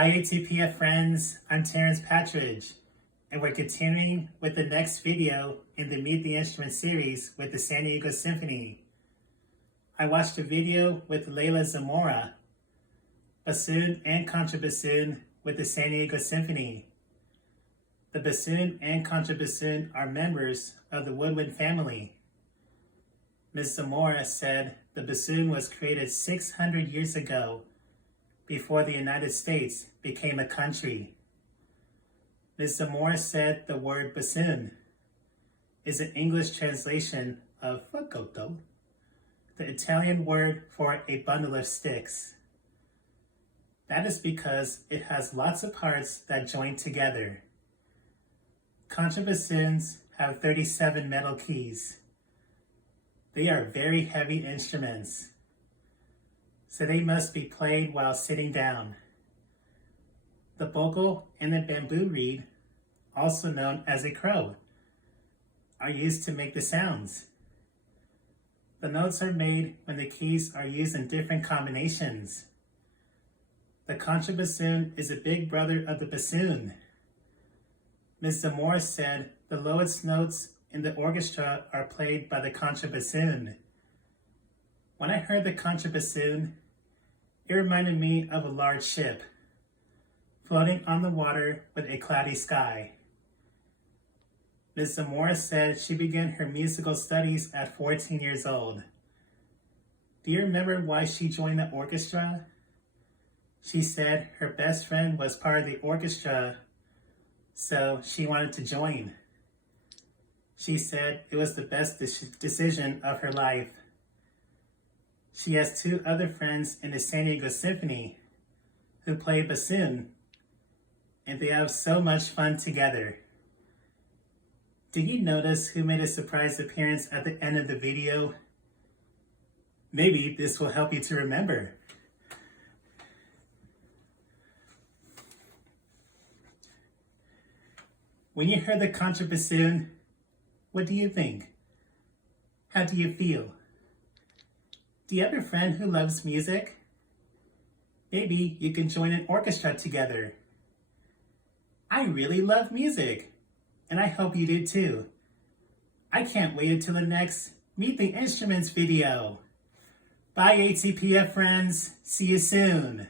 Hi ATPF friends, I'm Terrence Patridge, and we're continuing with the next video in the Meet the Instrument series with the San Diego Symphony. I watched a video with Layla Zamora, bassoon and contrabassoon with the San Diego Symphony. The bassoon and contrabassoon are members of the woodwind family. Ms. Zamora said the bassoon was created 600 years ago before the United States became a country. Ms. Zamora said the word bassoon is an English translation of fagotto, the Italian word for a bundle of sticks. That is because it has lots of parts that join together. Contrabassoons have 37 metal keys. They are very heavy instruments, so they must be played while sitting down. The bogle and the bamboo reed, also known as a crow, are used to make the sounds. The notes are made when the keys are used in different combinations. The contrabassoon is a big brother of the bassoon. Ms. Zamora said the lowest notes in the orchestra are played by the contrabassoon. When I heard the contrabassoon, it reminded me of a large ship floating on the water with a cloudy sky. Ms. Zamora said she began her musical studies at 14 years old. Do you remember why she joined the orchestra? She said her best friend was part of the orchestra, so she wanted to join. She said it was the best decision of her life. She has two other friends in the San Diego Symphony who play bassoon, and they have so much fun together. Did you notice who made a surprise appearance at the end of the video? Maybe this will help you to remember. When you heard the contrabassoon, what do you think? How do you feel? Do you have a friend who loves music? Maybe you can join an orchestra together. I really love music, and I hope you do too. I can't wait until the next Meet the Instruments video. Bye ATPF friends, see you soon.